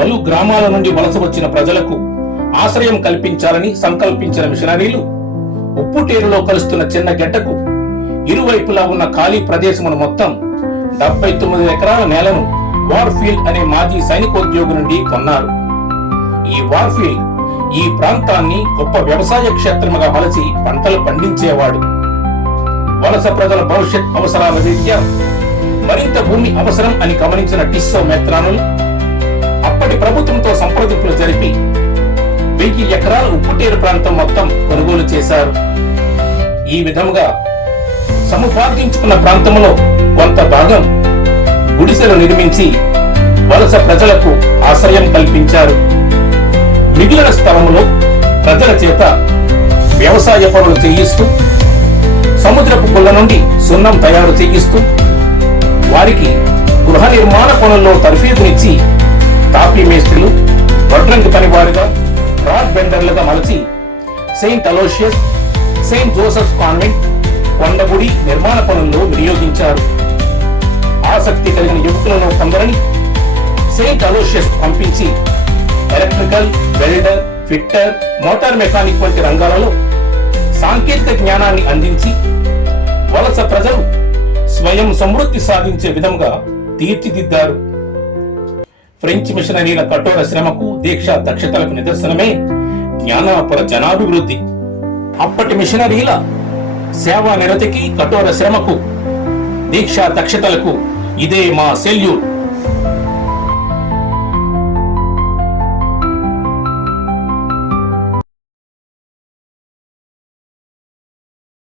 పలు గ్రామాల నుండి వలస వచ్చిన ప్రజలకు ఆశ్రయం కల్పించాలని సంకల్పించిన మిషనరీలు ఉప్పుటేరులో కలుస్తున్న చిన్న గెడ్డకు ఇరువైపులా ఉన్న ఖాళీ ప్రదేశమును మొత్తం 79 ఎకరాల నేలను వార్ఫీల్డ్ అనే మాజీ సైనికోద్యోగి నుండి కొన్నారు. ఈ వార్ఫీల్డ్ ఈ ప్రాంతాన్ని గొప్ప వ్యవసాయ క్షేత్రముగా మలచి పంటలు పండించేవాడు. వలస ప్రజల భవిష్యత్ అవసరాల రీత్యా మరింత భూమి అవసరం అని గమనించిన టిస్సో మెత్రానులు అప్పటి ప్రభుత్వంతో సంప్రదింపులు జరిపి 1000 ఎకరాల ఉప్పుటేరు ప్రాంతం మొత్తం కొనుగోలు చేశారు. ఈ విధముగా సముపార్జించుకున్న ప్రాంతంలో కొంత భాగం గుడిసెలు నిర్మించి వలస ప్రజలకు ఆశ్రయం కల్పించారు. మిగిలిన స్థలములో ప్రజల చేత వ్యవసాయ పనులు చేయిస్తూ సముద్రపు గుళ్ళ నుండి సున్నం తయారు చేయిస్తూ వారికి గృహ నిర్మాణ పనుల్లో తర్ఫీదునిచ్చి తాపీ మేస్త్రులు, వడ్రంగి పనివారుగా, రాడ్ బెండర్లుగా మలచి Saint Aloysius, Saint Joseph Convent, కొండగుడి నిర్మాణ పనుల్లో వినియోగించారు. ఆసక్తి కలిగిన యువకులను కొందరిని సెయింట్ అలోషియస్ పంపించి electrical, welder, fitter, motor mechanic వంటి రంగాలలో సాంకేతిక జ్ఞానాన్ని అందించి వలస ప్రజలు స్వయం సమృద్ధి సాధించే విధంగా తీర్చిదిద్దారు. ఫ్రెంచ్ మిషనరీల కఠోర శ్రమకు, దీక్ష దక్షతలకు నిదర్శనమే జ్ఞానాపుర జనాభివృద్ధి. అప్పటి మిషనరీల సేవా నిరతికి, కఠోర శ్రమకు, దీక్షా దక్షతలకు ఇదే మా సెల్యూట్.